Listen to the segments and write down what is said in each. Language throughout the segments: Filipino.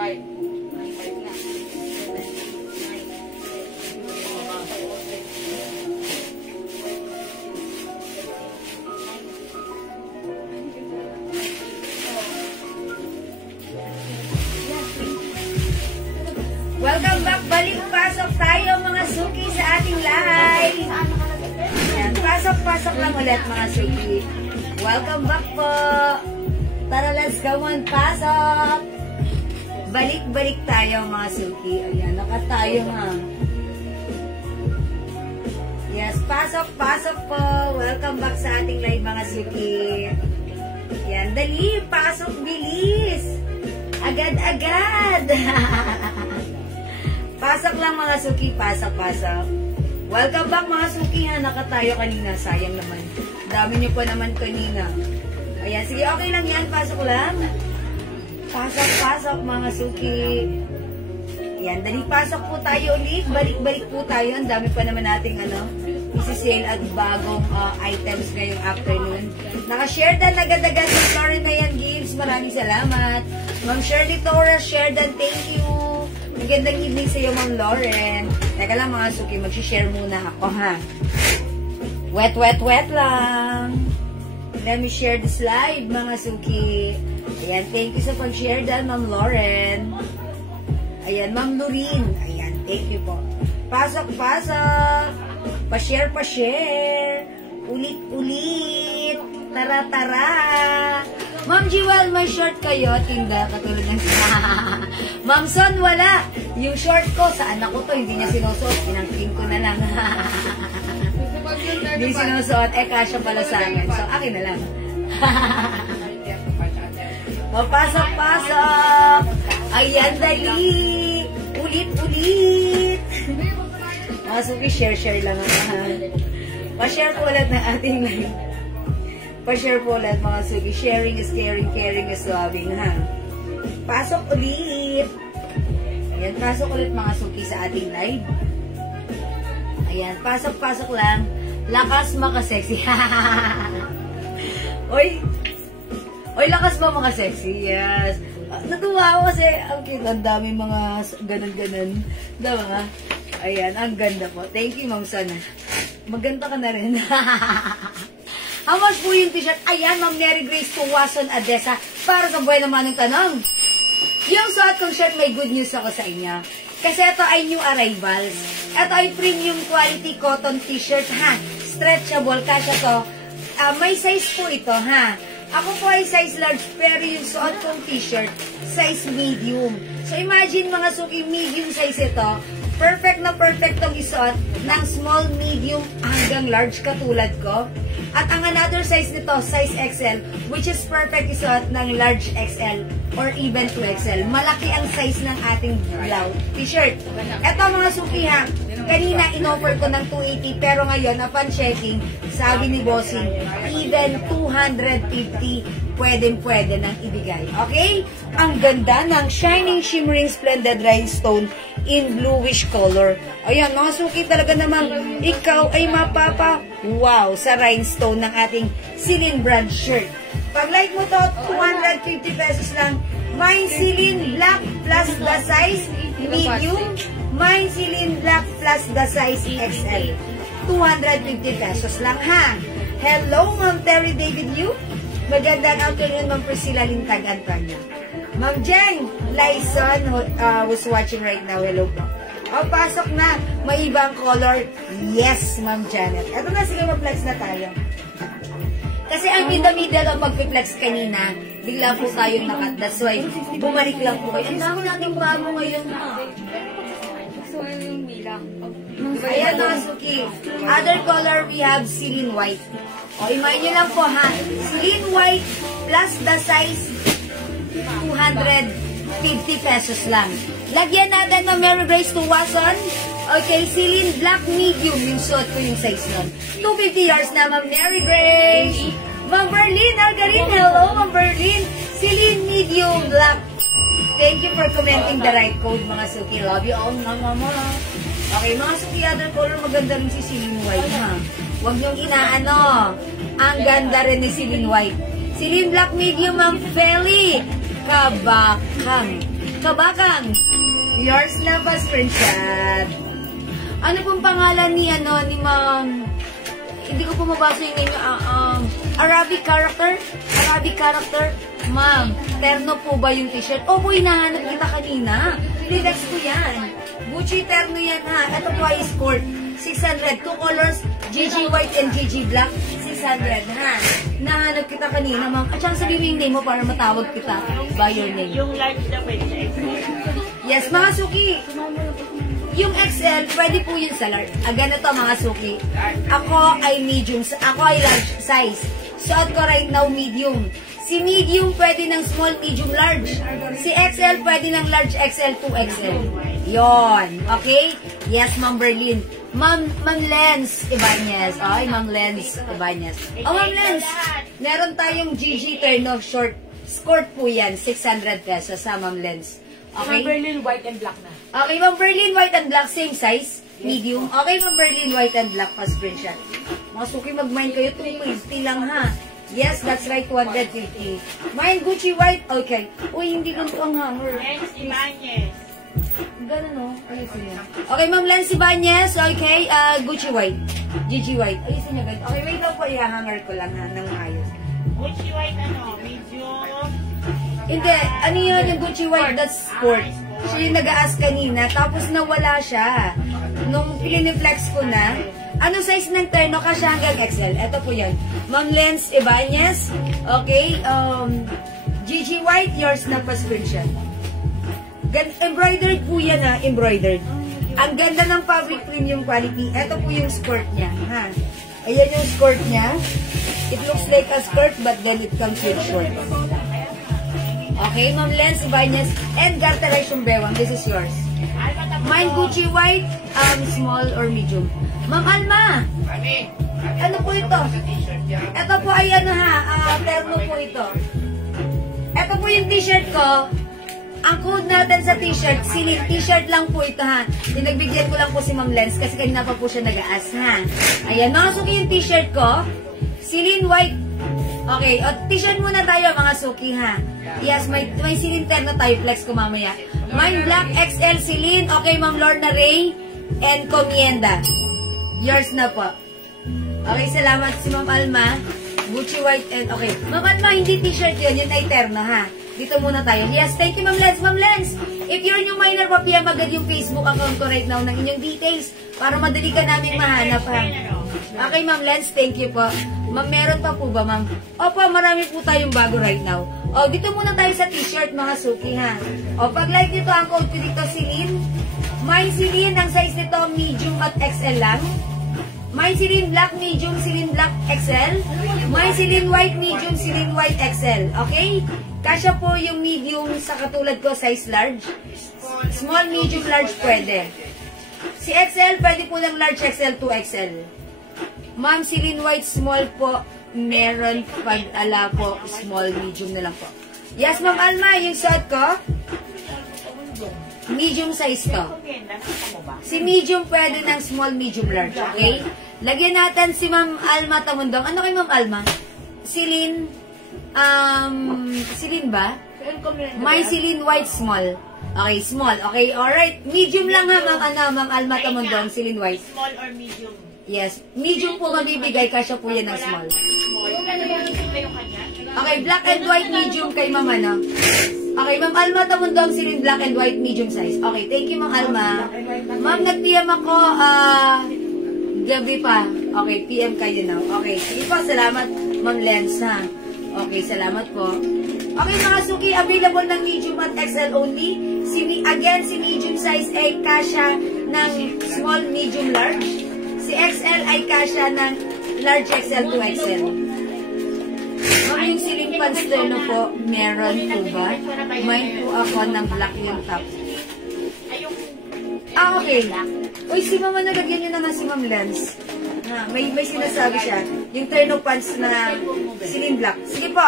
Welcome back, balik-pasok tayo mga suki sa ating live. Ayan, pasok-pasok lang ulit mga suki. Welcome back po. Tara, let's go on, pasok. Balik-balik tayo mga suki. Ayan, nakatayo nga. Yes, pasok-pasok po. Welcome back sa ating live mga suki. Ayan, dali, pasok, bilis. Agad-agad. Pasok lang mga suki, pasok. Welcome back mga suki ha, nakatayo kanina, sayang naman. Dami niyo pa naman kanina. Ayan, sige, okay lang yan, pasok lang. Pasok mga suki. Ayan, dali pasok po tayo ulit, balik-balik po tayo. Ang dami pa naman nating isi-sale at bagong items ngayong afternoon. Naka-share dan agad-agad sa Lauren na yan, Gibbs. Maraming salamat. Ma'am Shirley Torres, share dan, thank you. Magandang evening sa iyo, Ma'am Lauren. Teka lang mga suki, mag-share muna ako, ha? Wet lang. Let me share this live, mga suki. Ayan, thank you sa pag-share dyan, Ma'am Lauren. Ayan, Ma'am Loreen. Ayan, thank you po. Pasok. Pa-share. Ulit. Tara. Ma'am Jewel, may short kayo? Tinda, katulad ng Ma'am Son, wala. Yung short ko, sa anak ko to, hindi niya sinusuot. Pinangking ko na lang. Hindi sinusuot. Kasya pala sa akin. So, akin na lang. Pasok. Ayan, dali. Ulit. Mga suki, share lang ang pa-share po ulit ng ating live. Pa-share po ulit mga suki. Sharing is caring is loving, ha? Pasok ulit. Ayan, pasok ulit mga suki sa ating live. Ayan, pasok lang. Lakas maka-sexy. Oy, lakas ba mga sexy? Yes. Natuwa ako kasi ang dami mga ganun. Diba? Ayan, ang ganda po. Thank you, Ma'am Sana. Maganda ka na rin. How much po yung t-shirt? Ayan, Ma'am Mary Grace Tuwason Adesa. Para sa buhay naman ng tanong. Yung suot kong shirt, may good news ako sa inyo. Kasi ito ay new arrivals. Ito ay premium quality cotton t-shirt, ha? Stretchable, kasya to. May size po ito, ha? Ako po ay size large, pero yung suot kong t-shirt, size medium. So, imagine mga suki, medium size ito. Perfect na perfect tong isuot ng small, medium, hanggang large katulad ko. At ang another size nito, size XL, which is perfect isuot ng large XL or even 2XL. Malaki ang size ng ating blouse t-shirt. Ito mga suki ha, kanina in-offer ko ng 280 pero ngayon, upon checking, sabi ni Bossing, even 250 pwede nang ibigay. Okay? Ang ganda ng shining, shimmering, splendid rhinestone in bluish color. Ayan, mga suki talaga namang ikaw ay mapapa wow sa rhinestone ng ating Celine brand shirt. Pag like mo to, 250 pesos lang. Mine Celine Black plus the size medium. Mine Celine Black plus the size XL. 250 pesos lang, ha? Hello, Ma'am Terry David Yu. Magandang afternoon, Ma'am Priscilla Lintag Antonia. Ma'am Jen Lyson, who's watching right now, hello po. Pasok na. May ibang color. Yes, Ma'am Janet. Ito na, sige, mag-flex na tayo. Kasi ang mida-mida ang mag-flex kanina, bigla po tayong nakat. That's why, bumalik lang po kayo. Ang dami nating bago ngayon, ha? Ayan, mga suki. Other color, we have Celine White. O, imagine nyo lang po, ha? Celine White plus the size 250 pesos lang. Lagyan natin ng Mary Grace Tuwason. Okay, Celine Black Medium. Yung suot ko yung size nun. 250 yards na, Ma'am Mary Grace. Ma'am Berlin Algarin. Hello, Ma'am Berlin. Celine Medium Black. Thank you for commenting the right code, mga suki. Love you all, mama. Okay, mga suki, other color, maganda rin si Celine White, ha? Huwag niyong inaano. Ang ganda rin ni Celine White. Celine Black Medium, Ma'am Feli. Kabakang. Kabakang. Yours na pa, screenshot. Ano pong pangalan ni Ma'am? Hindi ko po mabasa yung name. Arabic character? Arabic character? Ma'am, terno po ba yung t-shirt? Opo, hinahanap kita kanina. Flex ko yan. Gucci terno yan ha. Ito po ay sport. 600. Two colors, GG white and GG black. 600 ha. Nahanap kita kanina, ma'am. At siyang sabihin mo yung name mo para matawag kita by your name. Yung large na pwede sa XL. Yes, mga suki. Yung XL, pwede po yun sa large. Ganito mga suki. Ako ay medium. Ako ay large size. Suot ko right now medium. Si medium pwede ng small, medium, large. Si XL pwede ng large XL, 2XL. Yon. Okay? Yes, Ma'am Berlin. Ma'am Lens Ibanez. Ay, Ma'am Lens Ibanez. Oh, Ma'am Lens. Meron tayong GG terno short. Skirt po yan. 600 pesos sa Ma'am Lens. Okay? Ma'am Berlin, white and black na. Okay, Ma'am Berlin, white and black. Same size. Medium. Okay, Ma'am Berlin, white and black. Pa screenshot. Mga suki, mag-mind kayo. 250 lang ha. Yes, that's right, 250. Mine, Gucci white. Okay. Uy, hindi ganito ang hanger. Lens Ibanez. Ganun, no? Ayusin niya. Okay, Ma'am Lens Ibanez. Okay, Gucci white. GG white. Ayusin niya ganito. Okay, wait lang po. I-hanger ko lang ha, ng maayos. Gucci white medium. Hindi. Ano yun yung Gucci white? That's sport. Siya yung nag-a-ask kanina. Tapos nawala siya. Nung piliniflex ko na, ano size ng terno ka siya hanggang XL? Ito po yan. Ma'am Lens Ibanez. Okay. GG white, yours na pa screenshot. Embroidered po yan ha. Embroidered. Ang ganda ng fabric, premium quality. Ito po yung skirt niya. Ha? Ayan yung skirt niya. It looks like a skirt but then it comes with shorts. Okay, Ma'am Lens Ibanez and Garteray Bewang. This is yours. Mine Gucci white, small or medium. Ma'am Alma, ano po ito? Ito po ay terno po ito. Ito po yung t-shirt ko. Ang code natin sa t-shirt, siling t-shirt lang po ito ha. Pinagbigyan ko lang po si Ma'am Lens kasi kanina pa po siya nag-aas ha. Ayan, mga suki yung t-shirt ko. Silin white. Okay, t-shirt muna tayo mga suki ha. Yes, may silin terno tayo, flex ko mamaya. Mine black XL silin. Okay, Ma'am Lorna Ray and Comienda. Yours na po. Okay, salamat si Ma'am Alma. Gucci white and okay. Ma'am Alma, hindi t-shirt yun. Yun ay terno ha. Dito muna tayo. Yes, thank you Ma'am Lens. Ma'am Lens, if you're new minor, PM agad yung Facebook account ko right now ng inyong details para madali ka namin mahanap ha. Okay Ma'am Lens, thank you po. Ma'am, meron pa po ba Ma'am? Opo, marami po tayong bago right now. O, dito muna tayo sa t-shirt mga suki ha. O, pag like nito, ang code ko dito silin. Mine silin, ang size nito medium at XL lang. Mine silin black medium, silin black XL. Mine silin white medium, silin white XL. Okay? Kasya po yung medium sa katulad ko, size large. Small, medium, large pwede. Si XL, pwede po ng large XL to XL. Ma'am, silin white, small po. Meron pag ala po, small, medium na lang po. Yes, Ma'am Alma, yung suot ko, medium size to. Si medium pwede ng small, medium, large. Okay? Lagyan natin si Ma'am Alma Tamundong. Ano kay Ma'am Alma? Silin, silin ba? May silin white, small. Okay, small. Okay, alright. Medium lang ha, Ma'am Alma Tamundong, silin white. Small or medium? Yes. Medium po mabibigay, kasya po yan ng small. Okay, black and white medium kay Ma'am ano? Okay, Ma'am Alma Tamundong, silin black and white medium size. Okay, thank you Ma'am Alma. Ma'am, nag-PM ako, gabi pa. Okay, PM kayo now. Okay, sige po, salamat Ma'am Lens ha. Okay, salamat po. Okay mga suki, available ng medium at XL only. Again, si medium size ay kasya ng small, medium, large. Si XL ay kasya ng large XL to XL. Ma'am, yung ceiling pants terno po, meron po ba? Mine po ako ng black yung top. Okay. Uy, si Ma'am, nalagyan nyo na nga si Ma'am Lens. May sinasabi siya. Yung terno pants na ceiling black. Sige po.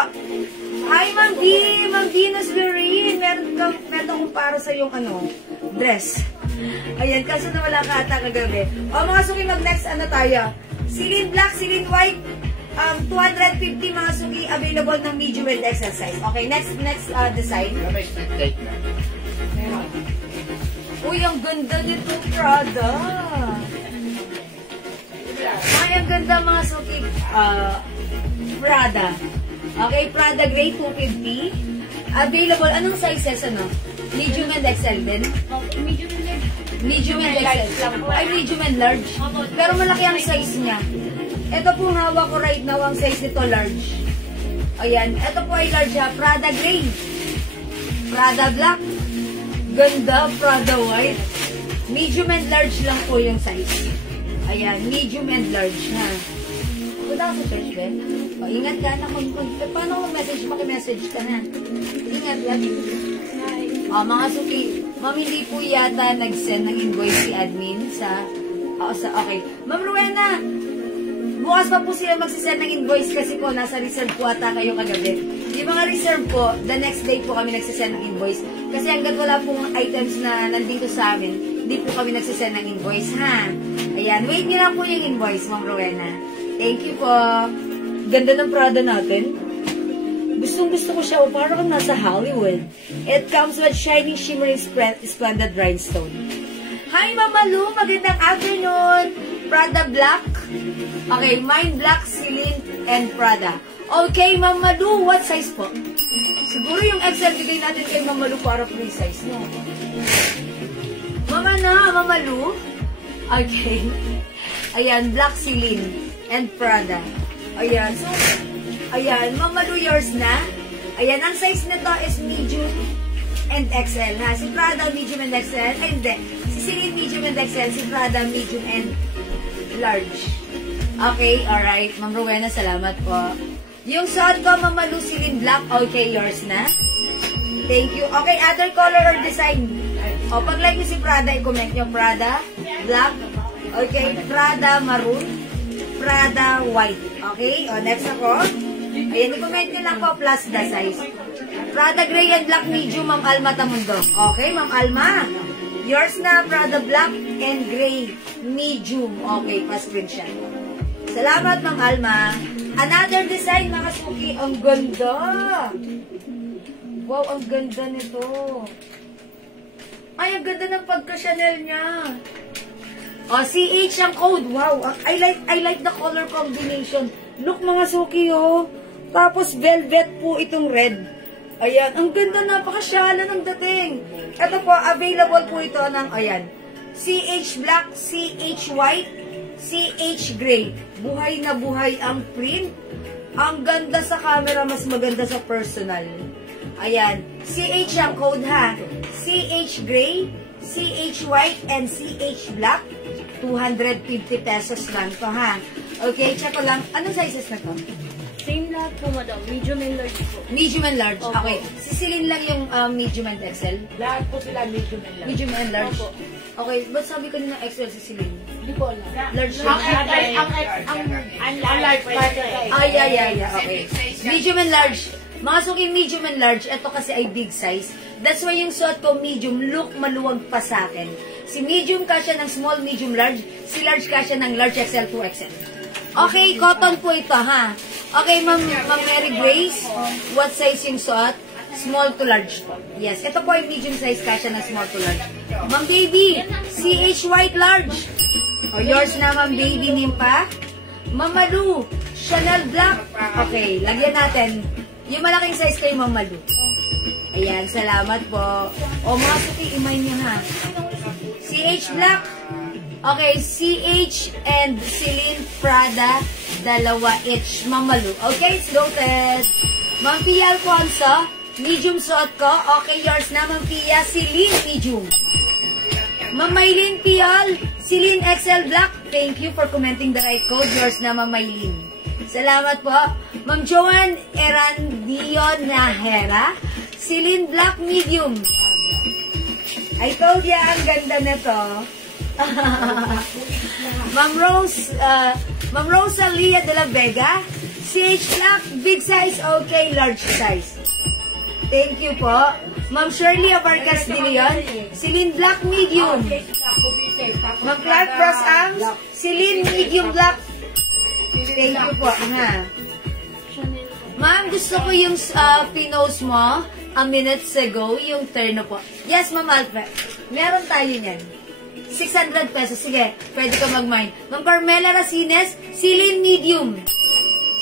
Hi, Ma'am D! Ma'am Venus Lorraine! Meron akong para sa yung dress. Ayan, kaso na wala ka ata kagabi. O mga suki, mag-next tayo? Silin black, silin white. 250 mga suki available ng medium and XL size. Okay, next design. May split cake na. Meron. Uy, ang ganda nito, Prada. Ay, ang ganda mga suki. Prada. Okay, Prada Gray 250. Available, anong sizes, ano? Medium and XL din? Medium and XL. Ay, medium and large. Pero malaki ang size niya. Ito po hawak ko right now, ang size nito large. Ayan, ito po ay large ha. Prada Gray. Prada Black. Ganda, Prada White. Medium and large lang po yung size. Ayan, medium and large ha. Punta ka sa church, Ben? O, ingat ka na. Paano mag-message? Maki-message ka na. Ingat, lagi. O, mga suki, ma'am, hindi po yata nag-send ng invoice si admin sa... okay. Ma'am Rowena, bukas pa po sila magsisend ng invoice kasi po nasa reserve po ata kayo kagabi. Yung mga reserve po, the next day po kami nagsisend ng invoice. Kasi hanggang wala pong items na nandito sa amin, hindi po kami nagsisend ng invoice, ha? Ayan, wait nyo lang po yung invoice, Ma'am Rowena. Thank you po. Ganda ng Prada natin. Gustong-gusto ko siya. Parang nasa Hollywood. It comes with shining, shimmering, splendid rhinestone. Hi, Mama Lu. Magandang afternoon. Prada Black. Okay, mine Black, Celine, and Prada. Okay, Mama Lu. What size po? Siguro yung XL bigay natin kay Mama Lu para free size. No? Mama Lu. Okay. Ayan, Black, Celine, and Prada. Ayan, so, ayan, Mama Lu, yours na. Ayan, ang size nito is medium and XL, ha? Si Prada, medium and XL. Ay, hindi. Si Celine, medium and XL. Si Prada, medium and large. Okay, alright. Ma'am Rowena, salamat po. Yung suot ko, Mama Lu, Celine, Black. Okay, yours na. Thank you. Okay, other color or design. O, pag like nyo si Prada, i-comment nyo. Prada, Black. Okay, Prada, Maroon. Prada White. Okay? O, next ako. Ayan, i-comment nyo lang po plus the size. Prada Gray and Black Medium, Ma'am Alma Tamundo. Okay, Ma'am Alma. Yours na, Prada Black and Gray Medium. Okay, pa-screenshot. Salamat, Ma'am Alma. Another design, mga suki. Ang ganda. Wow, ang ganda nito. Ay, ang ganda ng pagka-Chanel niya. O, CH ang code. Wow, I like the color combination. Look, mga suki, oh. Tapos, velvet po itong red. Ayan, ang ganda, napaka-shala ng dating. Ito po, available po ito ng, ayan, CH Black, CH White, CH Gray. Buhay na buhay ang print. Ang ganda sa camera, mas maganda sa personal. Ayan, CH ang code, ha. CH Gray, CH White, and CH Black. 250 pesos lang to, ha. Okay, check ko lang. Anong sizes na to? Same lahat po, madam. Medium and large po. Medium and large. Opo. Okay. Sisilin lang yung medium and XL. Lahat po sila medium and large. Medium and large. Opo. Okay. Ba't sabi ko nila XL sisilin? Hindi ko alam. Large Ang large Prada. Ay. Okay. Medium and large. Mga suki, medium and large. Ito kasi ay big size. That's why yung suot ko medium, look maluwag pa sa akin. Si medium kasya ng small, medium, large. Si large kasya ng large XL to XL. Okay, cotton po ito, ha? Okay, Ma'am Mary Grace, what size yung suot? Small to large po. Yes, ito po ay medium size kasya ng small to large. Ma'am Baby, CH White large. O, yours na, Ma'am Baby Nimpa. Ma'am Malu, Chanel Black. Okay, lagyan natin. Yung malaking size kay Ma'am Malu. Ayan, salamat po. O, mga suki, imay niyo, ha? CH Black. Okay, CH and Celine Prada, dalawa each. Ma'am Malu. Okay, slow test. Ma'am Pia Alfonso, medium suot ko. Okay, yours na, Ma'am Pia. Celine, medium. Ma'am Maylin Pial, Celine XL Black. Thank you for commenting the right code. Yours na, Ma'am Maylin. Salamat po. Ma'am Joanne Erandion Nahera, Celine Black, medium. I told ya, ang ganda na to. Ma'am Rosalia de la Vega, CH Black, big size, okay, large size. Thank you po. Ma'am Shirley Abarcas de Leon, Celine Black, medium. Ma'am Clark Cross Arms, Celine, medium black. Thank you po, ha. Chanel po. Ma'am, gusto ko yung pinost mo a minutes ago, yung terno po. Yes, Ma'am Alfred. Meron tayo niyan. 600 pesos. Sige, pwede ka mag-mine. Ma'am Carmela Racines, Celine Medium.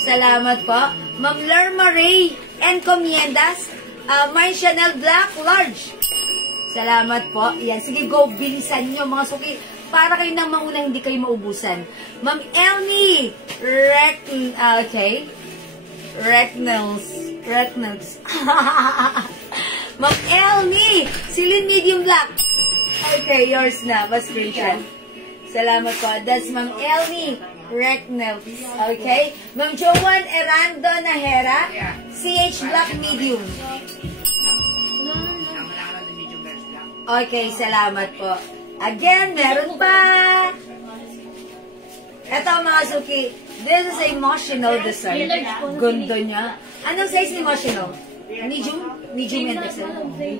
Salamat po. Ma'am Lerma Ray Encomiendas, Mine Chanel Black Large. Salamat po. Yan, sige, go. Bilisan nyo, mga suki. Para kayo nang mauna, hindi kayo maubusan. Ma'am Elmi okay. Recnels. Ma'am Elmi, Celine Medium Black. Okay, yours na. Screenshot. Salamat po. That's Ma'am Elmi Recnels. Okay. Ma'am Joanne Erando Nahera, CH Black Medium. Okay, salamat po. Again, meron pa. Ito mga suki. This is a emotional design. Gundo niya. Anong size ni emotional? Medium? Medium and XL?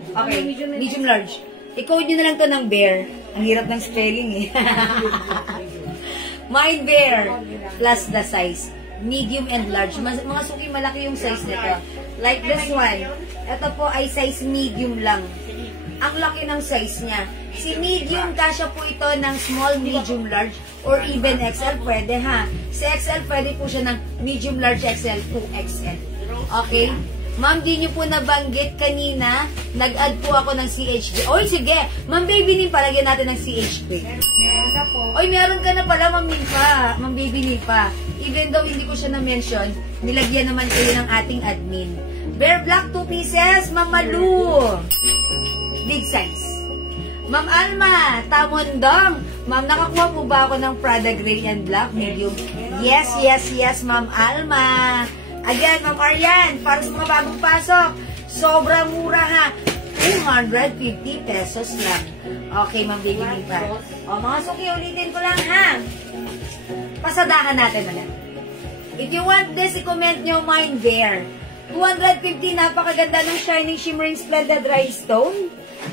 Okay, medium large. I-code nyo na lang to ng bear. Ang hirap ng spelling eh. Mine bear plus the size. Medium and large. Mga suki, malaki yung size nito. Like this one. Ito po ay size medium lang. Ang laki ng size niya. Si medium, kasya po ito ng small, medium, large, or even XL, pwede ha. Si XL, pwede po siya ng medium, large, XL, 2XL. Okay? Ma'am, di nyo po nabanggit kanina, nag-add po ako ng CHB. Oy, sige! Ma'am Baby Nin, palagyan natin ng CHB. Meron na po. Oy, meron ka na pala, Ma'am Ninfa. Ma'am Baby Ninfa. Even though hindi ko siya na-mention, nilagyan naman kayo ng ating admin. Bear Black, 2 pieces, Ma'am Malu. Big size. Ma'am Alma, Tamondong. Ma'am, nakakuha po ba ako ng Prada Gray and Black Medium? Yes, Ma'am Alma. Again, Ma'am Arian, para sa mga bagong pasok, sobrang mura ha. 250 pesos lang. Okay, Ma'am Baby Nipa. O, mga suki, ulitin ko lang ha. Pasadahan natin ulit. If you want this, i-comment nyo, Mine Bear. 250, napakaganda ng shining, shimmering, splendid rhinestone.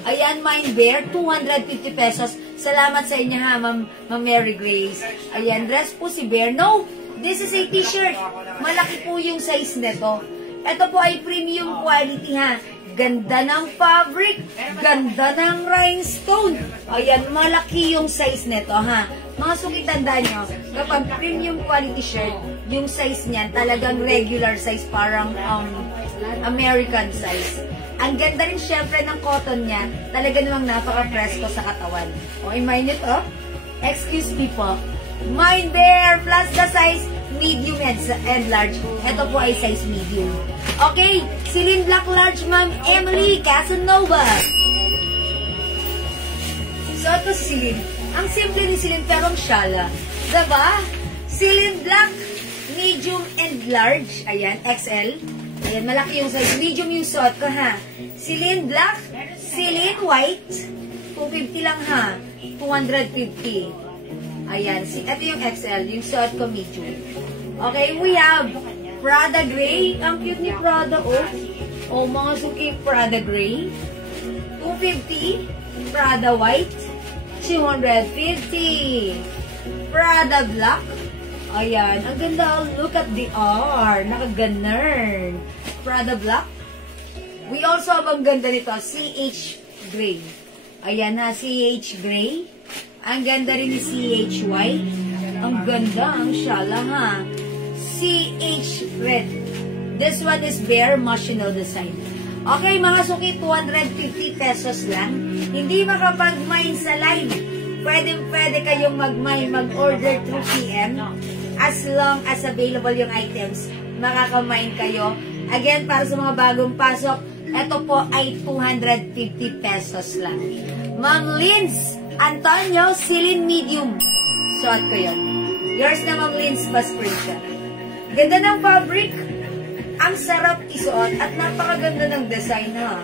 Ayan, Mine Bear, 250 pesos. Salamat sa inyo ha, Ma'am Mary Grace. Ayan, dress po si Bear. No, this is a t-shirt. Malaki po yung size nito. Ito po ay premium quality ha. Ganda ng fabric, ganda ng rhinestone. Ayan, malaki yung size nito ha. Mga suki, tandaan nyo, kapag premium quality shirt, yung size niyan talagang regular size, parang American size. Ang ganda rin syempre ng cotton niya. Talaga namang napaka-presko sa katawan. O, i-mine it, oh. Excuse me po. Mine Bear plus the size medium and large. Ito po ay size medium. Okay. Celine Black Large, Ma'am Emily Casanova. So, ito si Celine. Ang simple ni Celine, pero ang syala. Diba? Celine Black, medium and large. Ayan, XL. Ayan, malaki yung size. Medium yung suot ko, ha. Celine Black, Celine White, 250 lang, ha. 250. Ayan, ito yung XL, yung suot ko medium. Okay, we have Prada Gray. Ang cute ni Prada, oh. Oh, mga suki, Prada Gray. 250. Prada White, 250. Prada Black. Ayan, ang ganda. Look at the R. Nakaganern. Prada Black. We also have ang ganda nito, CH Gray. Ayan na, CH Gray. Ang ganda rin ni CH White. Ang ganda, ang syala ha. CH Red. This one is Bear Machinal Design. Okay, mga suki, 250 pesos lang. Hindi makapag-mine sa line. Pwede kayong mag-order through PM. As long as available yung items, makaka-mine kayo. Again, para sa mga bagong pasok, ito po ay 250 pesos lang. Ma'am Linz Antonio, Celine Medium. Suot ko yun. Yours na, Ma'am Linz, pa-screenshot. Ganda ng fabric. Ang sarap isuot at napakaganda ng design ha.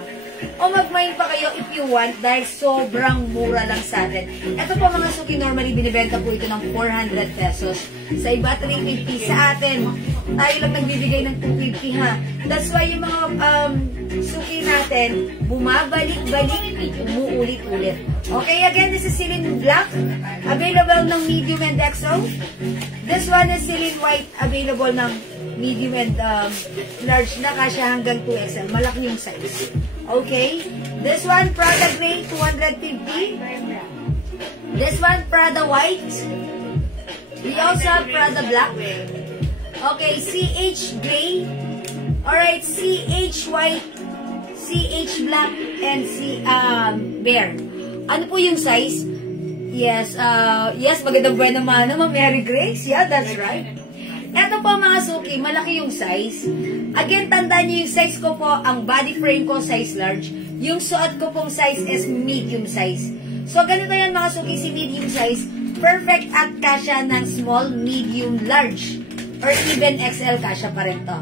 O mag-mine pa kayo if you want dahil sobrang mura lang sa atin. Ito po mga suki, normally binibenta po ito ng 400 pesos. Sa iba 350, sa atin tayo lang nagbibigay ng 250 ha. That's why yung mga suki natin, bumabalik-balik, umuulit-ulit. Okay, again, this is Celine Black. Available ng medium and XO. This one is Celine White. Available ng medium and large na kasya hanggang 2XL. Malaki yung size. Okay. This one, Prada Gray, 250. This one, Prada White. We also have Prada Black. Okay, CH Gray. Alright, CH White, CH Black, and Bear. Ano po yung size? Yes, magandang buwan naman, Ma'am Mary Grace. Yeah, that's right. Eto po mga suki, malaki yung size. Again, tandaan nyo yung size ko po, ang body frame ko, size large. Yung suot ko pong size is medium size. So, ganito yan mga suki, si medium size, perfect at kasya ng small, medium, large. Or even XL, kasya pa rin to.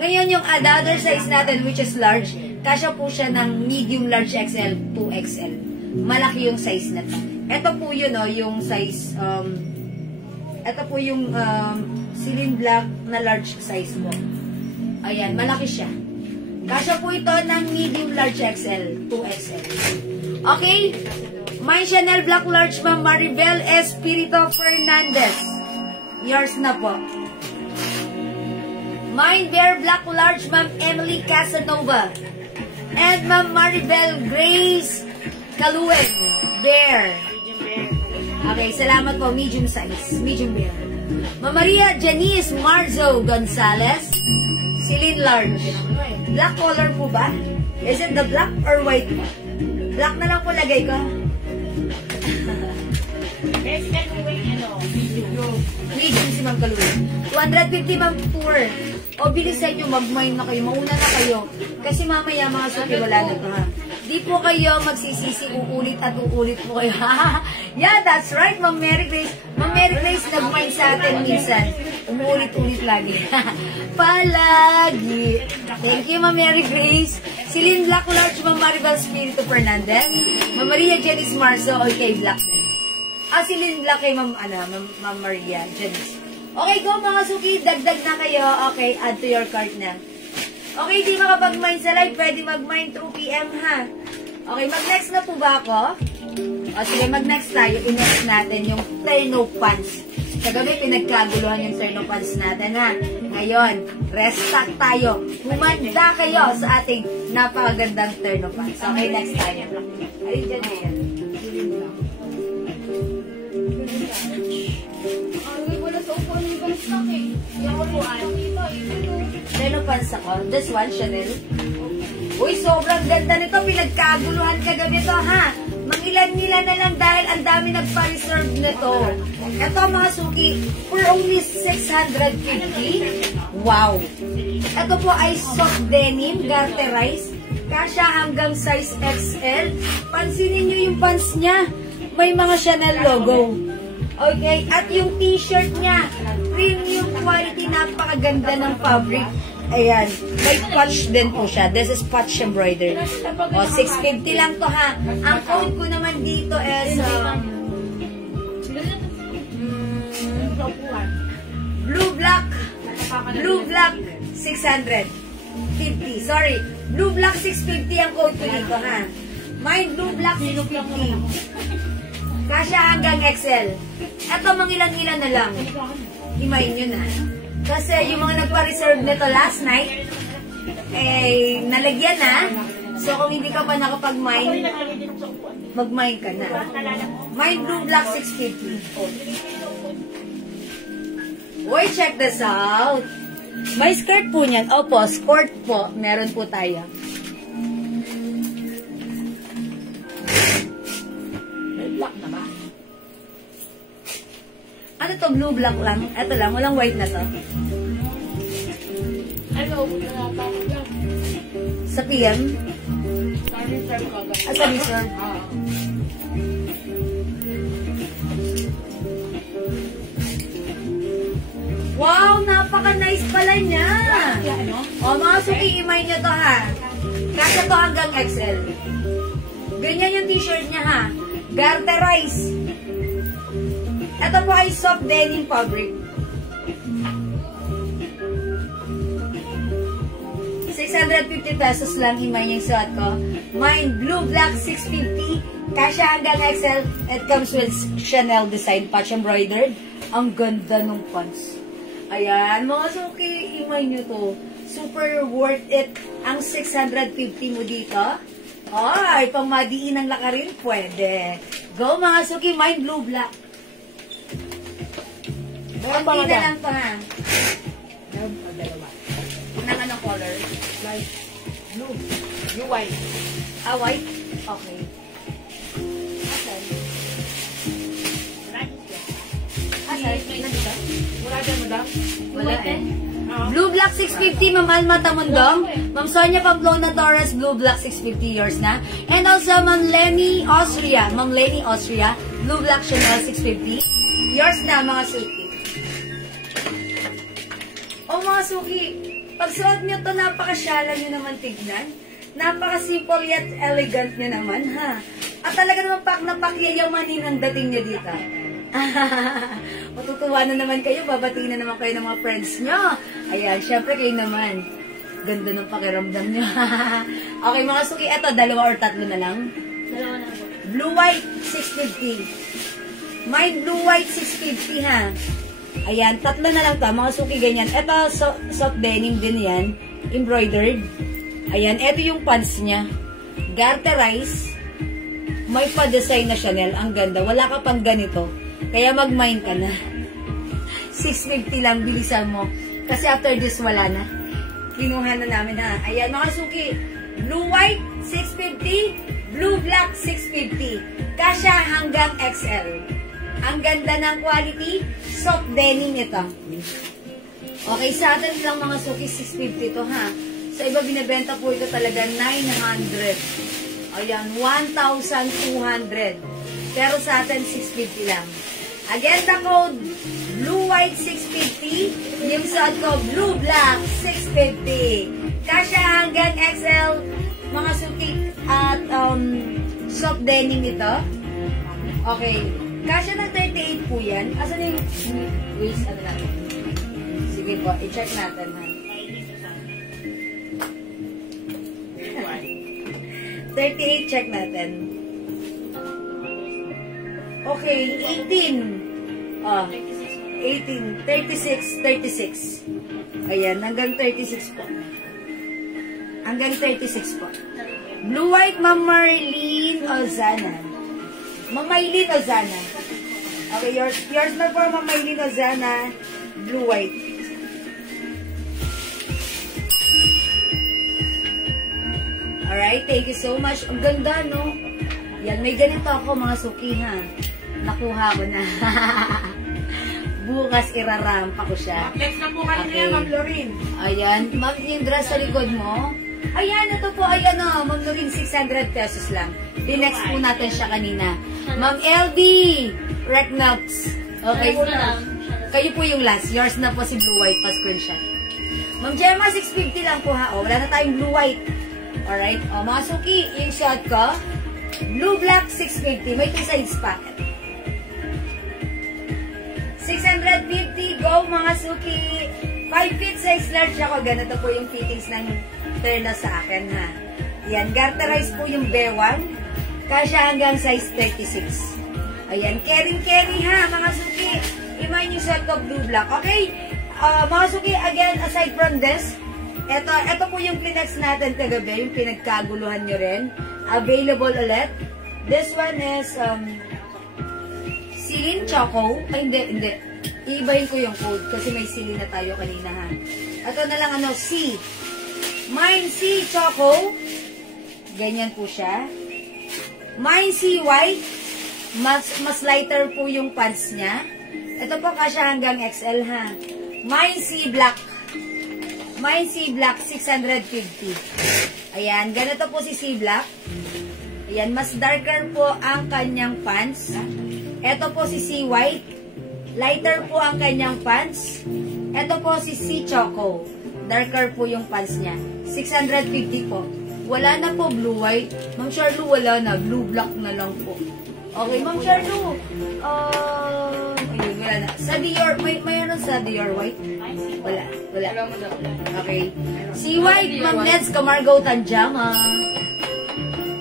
Ngayon, yung other size natin, which is large, kasya po siya ng medium, large, XL, 2XL. Malaki yung size na to. Ito po yun, yung size, ito po yung Celine Black na large size mo. Ayan, malaki siya. Kasya po ito ng medium, large, XL, 2XL. Okay? My Chanel Black Large, Ma'am Maribel Espirito Fernandez. Yours na po. Mine Bear Black Large, Ma'am Emily Casanova. And Ma'am Maribel Grace Caluen. Bear. Okay, salamat po. Medium size. Medium bear. Ma'am Maria Janice Marzo Gonzalez. Celine Large. Black color po ba? Is it the black or white po? Black na lang po lagay ko. Medium si Ma'am Caluen. 250 Ma'am Tour. O, bilisan nyo, mag-mine na kayo. Mauna na kayo. Kasi mamaya mga suki, wala na ito, ha? Di po kayo magsisisi, uulit at uulit po kayo. Yeah, that's right, Ma'am Mary Grace. Ma'am Mary Grace, nag-mine sa atin minsan. Umuulit-ulit lagi. Palagi. Thank you, Ma'am Mary Grace. Celine Black Large, Ma'am Maribel Espirito Fernandez. Ma'am Maria Janice Marzo, okay, Black. Celine Black kay Ma'am Maria Janice. Okay, go mga suki, dagdag na kayo. Okay, add to your cart na. Okay, di makapag-mine sa live, pwede mag-mine 2 PM ha. Okay, mag-next na po ba ako? O sige, mag-next tayo. I-next natin yung terno pants. Kagabi, pinagkaguluhan yung terno pants natin ha. Ngayon, restock tayo. Humanda kayo sa ating napakagandang terno pants. Okay, next tayo. Alin dyan na yan? Terno pants ako. This one, Chanel. Uy, sobrang ganda nito. Pinagkaguluhan kagabi ito, ha? Mangilan-ngilan na lang dahil ang dami nagpa-reserve nito. Ito, mga suki, for only 650. Wow! Ito po ay soft denim, garterized. Kasya hanggang size XL. Pansinin nyo yung pants niya. May mga Chanel logo. Okay? At yung t-shirt niya, premium quality, napakaganda ng fabric. Ayan. May patch din po siya. This is patch embroidered. O, 650 lang to ha. Ang code ko naman dito is Blue Black 650. Sorry. Blue Black 650 ang code ko dito ha. Mine Blue Black 650. Kasya hanggang XL. Eto, mangilan-ilan na lang. Himayin nyo na. Kasi yung mga nagpa-reserve nito last night, eh, nalagyan na. So, kung hindi ka pa nakapag-mine, mag-mine ka na. Mine Blue Black 650. Uy, check this out. May skirt po niyan. Opo, skirt po. Meron po tayo. Black na ba? Ano to? Blue black lang? Ito lang. Walang white na to. Ano? Sa PM? Sa reserve? Wow! Napaka-nice pala niya! O, mga suki, imay niyo to ha. Kasi to hanggang XL. Ganyan yung t-shirt niya ha. Garterize. Ito po ay soft denim fabric. 650 pesos lang imay yung suot ko. Mine, blue black 650. Kasha hanggang XL. It comes with Chanel design patch embroidered. Ang ganda nung pants. Ayan, mga suki, imay nyo to. Super worth it. Ang 650 mo dito. Ay, pang madiin ang lakarin, pwede. Go mga suki, mine blue black. Meron ba Konti na madam? lang pa ha. Meron pa dalawa. Nang anong color? Light blue. Blue white. Ah, white? Okay. Asan? Asan? Wala dyan, madam? Wala eh. Oo. Blue Black 650, Ma'am Alma Tamundong. Ma'am Sonia Pamplona Torres, Blue Black 650 yours na. And also, Ma'am Lenny Austria. Ma'am Lenny Austria, Blue Black Chanel 650. Yours na, mga suki. Oh, mga suki. Pag suot nyo to, napakasyala nyo naman tignan. Napaka-simple yet elegant nyo naman, ha? At talaga naman pak na pakyayamanin ang dating nyo dito. Matutuwa na naman kayo, babatiin na naman kayo ng mga friends nyo. Ayan, syempre kayo naman. Ganda ng pakiramdam nyo. Okay, mga suki, eto, 2 or 3 na lang. Dalawa na po. Blue white, 650. Mine blue white, 650 ha. Ayan, 3 na lang to. Mga suki, ganyan. Eto, soft denim din yan. Embroidered. Ayan, eto yung pants niya. Garterize. May pa-design na Chanel. Ang ganda. Wala ka pang ganito. Kaya mag-mine ka na. 650 lang, bilisan mo. Kasi after this, wala na. Kinuha na namin ha. Ayan, mga suki. Blue white, 650. Blue black, 650. Kasya hanggang XL. Ang ganda ng quality. Soft denim ito. Okay, sa atin lang mga suki, 650 to ha. Sa iba, binibenta po ito talaga 900. Ayan, 1,200. Pero sa atin, 650 lang. Again, the code, blue white 650. Yung suot ko, blue black 650. Kasya hanggang XL, mga suki at soft denim ito. Okay. Kasya ng 38 po yan. Asan yung waist? Ano natin? Sige po, i-check natin ha. 38, check natin. Okay, 18. Oh, 18, 36, 36. Ayan, hanggang 36 po. Hanggang 36 po. Blue white, Ma'am Marlene Ozana. Ma'am Marlene Ozana. Okay, yours na po, Ma'am Marlene Ozana. Blue white. Alright, thank you so much. Ang ganda, no? Yan, may ganito ako, mga suki, ha? Nakuha ko na. Bukas, irarampa ko siya. Flex na po kanina, Okay. Ma'am Lorin. Ayan, ma'am, yung dress sa likod mo. Ayan, ito po, ayan o, Ma'am Lorin, 600 pesos lang. Dinex po natin siya kanina. Ma'am LB, Recnox. Okay, Dalawa na lang. kayo po yung last. Yours na po si Blue White, pa-screenshot. Ma'am Gemma, 650 lang po ha. O, wala na tayong Blue White. Alright, o, mga suki, yung shot ko, Blue Black, 650. May 2 sides pa. 650, go mga suki. 5 feet size large ako. Ganito po yung fittings ng terno sa akin ha. Yan, garterize po yung bewang. Kasya hanggang size 36. Ayan, carry ha mga suki. Imay yung shot ko, Blue Black. Okay, mga suki, again, aside from this, ito po yung Kleenex natin kagabi, yung pinagkaguluhan nyo rin. Available ulit. This one is, Silin Choco. Ay, hindi. Iibahin ko yung code kasi may silin na tayo kanina ha. Ito na lang C. Mine C Choco. Ganyan po siya. Mine C White. Mas lighter po yung pants niya. Ito po kasya hanggang XL ha. Mine C Black. Mine C Black 650. Ayan, ganito po si C Black. Ayan, mas darker po ang kanyang pants. Ito po si C White. Lighter po ang kanyang pants. Ito po si C Choco. Darker po yung pants niya. 650 po. Wala na po blue white. Ma'am Charlo, wala na. Blue black na lang po. Okay, Ma'am Charlo. yun. Wala na. Sa Dior, mayroon sa Dior White? Wala. Wala. Okay. Si White, Ma'am Nets Camargo Tanjama.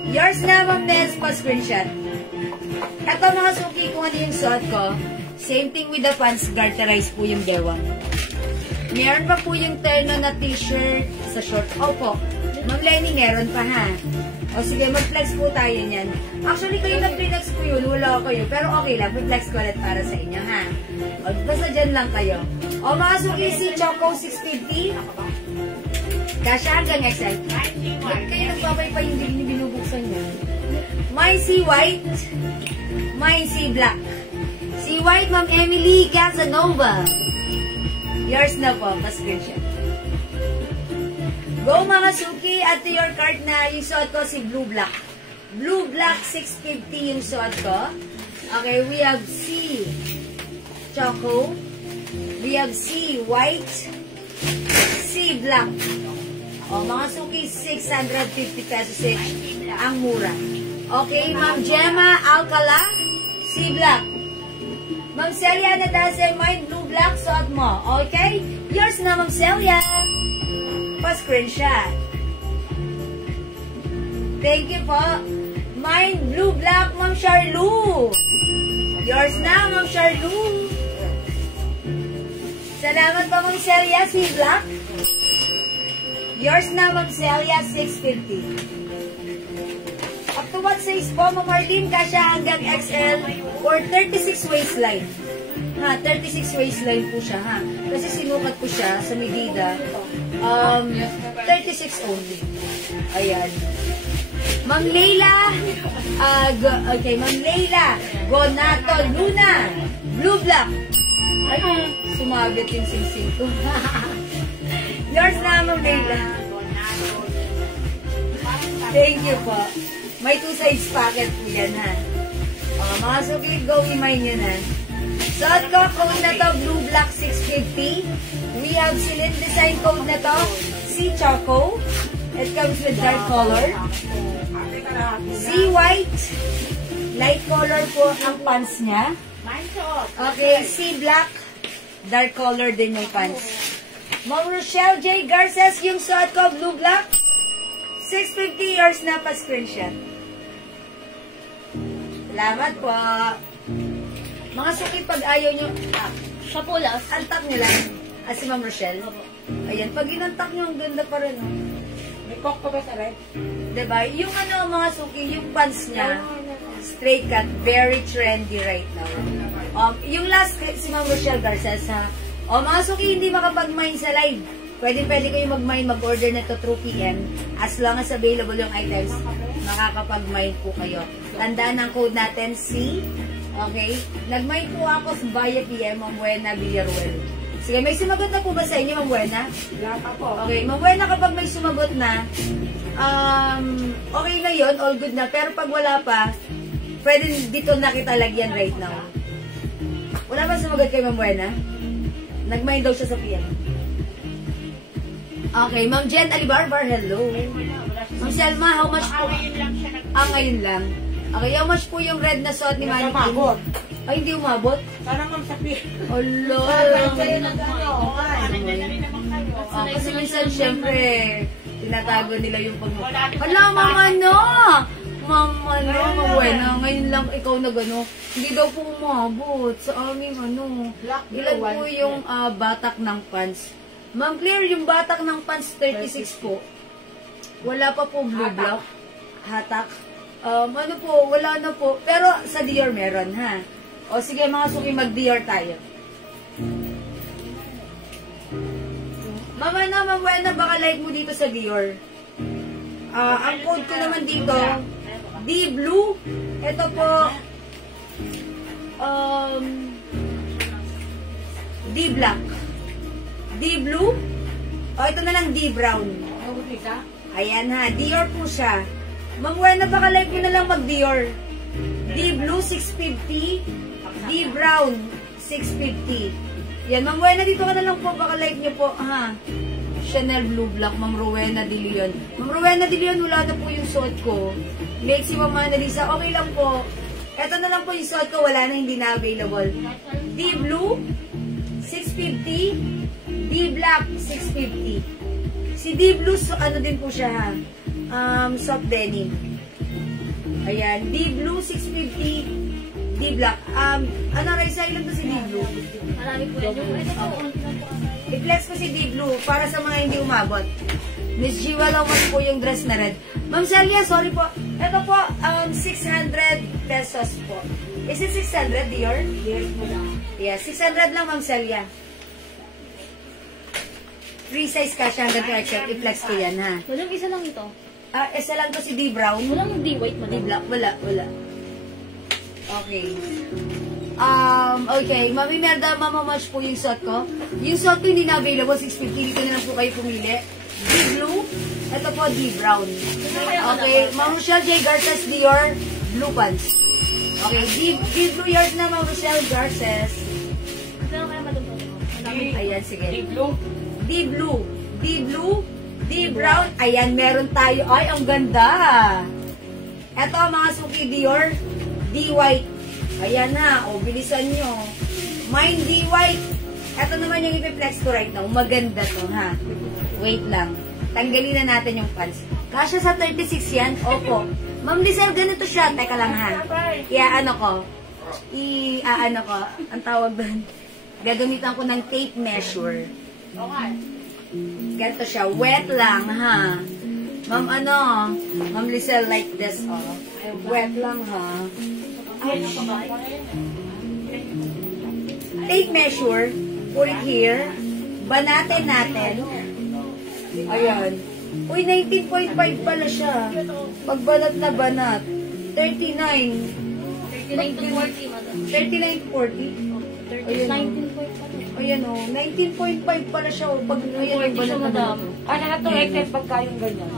Yours na, Ma'am Nets, pa-screenshot. Ito mga suki, kung ano yung suot ko, same thing with the pants, garterize po yung dewa. Meron pa po yung terno na t-shirt sa short. Opo. Ma'am Lenny, meron pa ha. O sige, mag-flex po tayo niyan. Actually, kayo na-flex ko yun, wala kayo. Pero okay lang, mag-flex ko ulit para sa inyo ha. O, basta dyan lang kayo. O mga suki, si Choco 650. Kasha hanggang XL. Ba't kayo nagpapay pa yung hindi binubuksan niya? May si White. May si Black. Si White, Ma'am Emily Casanova. Yours na po, pa-screenshot. Go mga suki, at to your cart na yung suot ko si Blue Black. Blue Black 650 yung suot ko. Okay, we have C Choco. We have C White. C Black. O mga suki, 650 pesos each. Ang mura. Okay, Ma'am Gemma Alcala. C Black. Ma'am Celia Nadase, mind Blue Black, suot mo. Okay? Yours na, Ma'am Celia. Pa-screenshot. Thank you po. Mind Blue Black, Ma'am Charlou. Yours na, Ma'am Charlou. Salamat po, Ma'am Celia, si Black. Yours na, Ma'am Celia, 650. Up to what size po, Ma'am Martin? Kasya hanggang XL or 36 waistline. Ha, 36 waistline po siya, ha. Kasi sinukat ko siya sa medida. 36 only. Ayan. Ma'am Leila. Okay, Ma'am Leila. Gonato Luna. Blue Black. Ay, sumabit yung sing-sing ko. Yours na, Ma'am Leila. Thank you po. May 2 sides packet po yan, ha. Mga suki, go i-mine yun, ha. Suot ko, code na to, Blue Black 650. We have Celine design code na to, C Choco. It comes with dark color. C White. Light color po ang pants niya. Okay, C Black. Dark color din yung pants. Ma'am Rochelle J. Garces, yung suot ko, Blue Black. 650 years na pa screenshot. Salamat po. Mga suki, pag ayaw nyo, Siya po last. antak nyo lang. Si Ma'am Rochelle. Ayan, pag inantak nyo, ang ganda pa rin. Oh. May cock pa ba sa red? Diba? Yung ano, mga suki, yung pants niya, straight cut, very trendy right now. Yung last, si Ma'am Rochelle Garces, ha? Mga suki, hindi makapag-mine sa live. Pwede kayo mag-mine, mag-order na to through PM. As long as available yung items, makakapag-mine po kayo. Tandaan ang code natin, C. Okay? Nag-mine po ako via PM, Ma'am Buena Villaruel. Sige, may sumagot na po ba sa inyo, Ma'am Buena? Wala pa po. Okay, Ma'am Buena, kapag may sumagot na, okay na yun, all good na. Pero pag wala pa, pwede dito na kita lagyan right now. Wala ba sumagot kay Ma'am Buena? Nag-mine daw siya sa PM. Okay, Ma'am Jen Alibarbar, hello. Ma'am Selma, how much po? Ngayon lang. Okay, how much po yung red na suot ni Manny King? Ay, hindi umabot? Sana ma'am sabi. Hello. Kasi minsan, syempre, tinatago nila yung pag- Hala, Mama, no! Mama, no, Mabuena, ngayon lang ikaw na gano. Hindi daw po umabot sa aming ano. Ilan po yung batak ng pants? Ma'am Claire, yung batak ng pants 36 po. Wala pa po blue block. Hatak. Ano po, wala na po. Pero sa Dior meron, ha? O sige mga suki, mag-Dior tayo. Mama na, Ma'am Buena, baka like mo dito sa Dior. Ang code ko naman dito, D Blue. Ito po, D Black. D Blue. O, ito na lang D Brown. Ayan ha, Dior po siya. Ma'am Buena, baka like mo na lang mag-Dior. D Blue 650, D Brown 650. Yan, Ma'am Buena, dito ka na lang po, baka like nyo po, ha. Chanel Blue Black, Ma'am Rowena De Leon. Ma'am Rowena De Leon, wala na po yung suot ko. Make si Ma'am Annalisa, okay lang po. Ito na lang po yung suot ko, wala na, hindi na available. D-blue, 650. D-black, 650. Si D-blue, so, ano din po siya ha? Soft denim. Ayan, D-blue, 650. D-black. Ano, Raisa, ilan to si D-blue? Marami po yan. Ito po, unti na po ata. I-flex ko si D-blue para sa mga hindi umabot. Miss G, wala mo po yung dress na red. Ma'am Celia, sorry po. Ito po, 600 pesos po. Is it 600, Dior? Yes mo lang. Yeah, 600 lang, Ma'am Celia. Free size ka siya hanggang to except i-flex ko yan, ha? Walang isa lang ito. Isa lang to si D-brown. Walang D-white man. D-black, wala. Okay. Okay. Mami Merda, mamamatch po yung suot ko. Yung suot ko hindi na available, 650. Dito na lang po kayo pumili. D-blue. Ito po, D-brown. Okay. Ma'am Rochelle J. Garces, Dior, blue pants. Okay. D-blue yours na, Ma'am Rochelle Garces. Ito lang kaya madugtong. Ayan, sige. D-blue. D-blue. D-blue. D-brown. Ayan, meron tayo. Ay, ang ganda. Ito, mga suki Dior. D-white. Ayan na. O, bilisan nyo. Mine D-white. Ito naman yung ipiplex ko right now. Maganda to, ha? Wait lang. Tanggalin na natin yung pants. Kasya sa 36 yan? Opo. Ma'am Lizelle, ganito siya. Teka lang, ha? Ano ko? Ano ko? Ang tawag doon. Gagamitan ko ng tape measure. Ganito siya. Wet lang, ha? Ma'am, Ma'am Lizelle, like this, oh. Wet lang, ha? Tape measure. Put it here. Banatin natin. Ayan. Uy, 19.5 pala siya. Pagbanat na banat. 39. 39.40, madam. 39.40. 19.5. Ayan o. 19.5 pala siya. Pag ayan ang banat na banat. Ano na to XL pagka yung ganyan?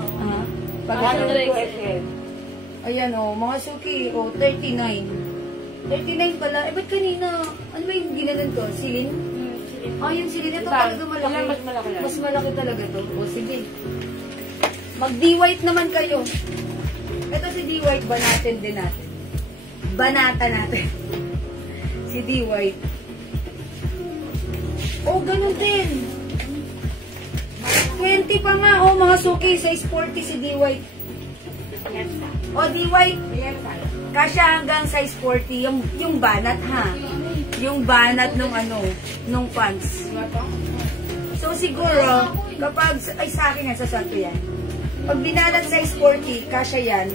Pag Ano ano, na to XL? ayan o. Mga suki. 39. 39 pala. Ba't kanina? Ano ba yung ginanon ko? Silin? Yung silin. Ito talaga malaki. Mas malaki yan. Mas malaki talaga to. O, sige. Mag-D-white naman kayo. Ito si D-white, banatin din natin. Banata natin. Si D-white. Oh, ganun din. 20 pa nga. Oh, mga suki, size 40 si D-white. Oh, D-white. Kasya hanggang size 40. Yung banat, ha? Yung banat nung pants. So, siguro, kapag, sa akin yan, sasal ko yan. Pag binalat size 40, kasya yan,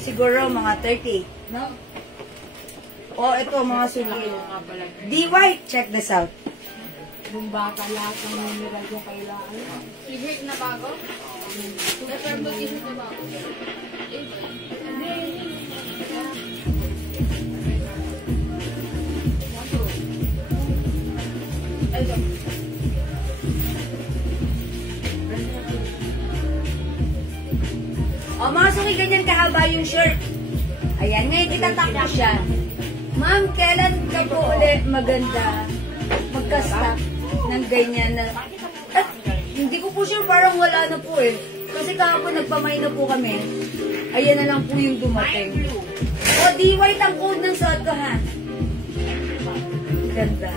siguro mga 30. No? O, ito, mga suki. D-white, check this out. Yung bata lahat ng mineral yung kailangan. Favorite na bago? Preferable is na bago. O, mga suki, ganyan kahaba yung shirt. Ayan, ngayon itatak ko siya. Ma'am, kailan ka po ulit maganda magka-stock ng ganyan na... At hindi ko po sure, parang wala na po eh. Kasi kahapon nagpamay na po kami. Ayan na lang po yung dumating. O, D-white ang code ng suot ko, ha? Ganda.